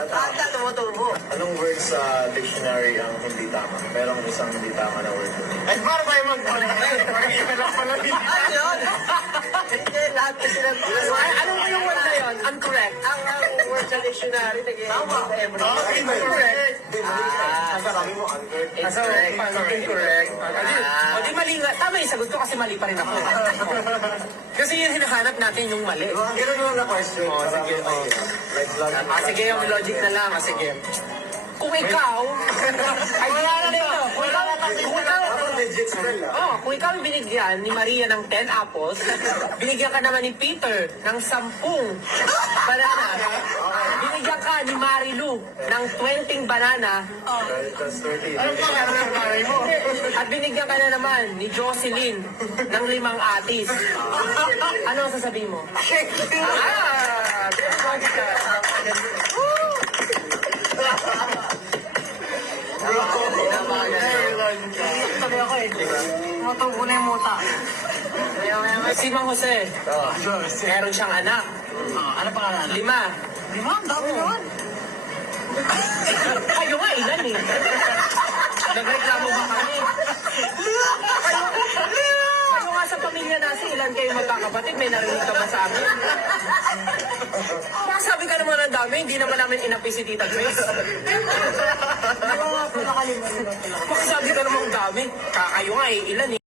Ata, tumutubo. Anong word sa dictionary ang hindi tama? Merong isang hindi tama na word. Ay, para tayo mag-content. Mag-ikalak pala din. Ano yun? Hindi, lahat na sila. Ano mo yung word na yun? Uncorrect. Ang word sa dictionary, Tama. Incorrect. Sabi mo, uncorrect. So, incorrect. O di mali nga. Tama yung sagot ko kasi mali pa rin ako. Kasi yun hinahanap natin yung mali. Ganun lang na question. Oh, sige. Oh. Like, vlog. Sige, yung logic na lang. Sige. Kung ikaw, ay wala na dito. Legit spell ah. Oh, kung ikaw binigyan ni Maria ng 10 apples, binigyan ka naman ni Peter ng 10 banana. Binigyan ka ni Marilu ng 20 banana. That's 30. Ano pa nga ng pare mo? At binigyan ka na naman ni Jocelyn ng 5 atis. Ano ang sasabihin mo? Sabi ako eh. Tumutubo na yung muta. Si Mang Jose, meron siyang anak. Ano pa nga? 5. Lima, ang dami naman. Kayo nga, ilan eh. Nagreklamo ba kami? Kayo nga sa pamilya natin, ilan kayo magkakapatid? May narinig ka ba sa amin? Sabi ka naman ang dami, hindi naman namin inapi si Tita Grace. Sabi ka naman ang dami, kakayo nga eh, ilan eh.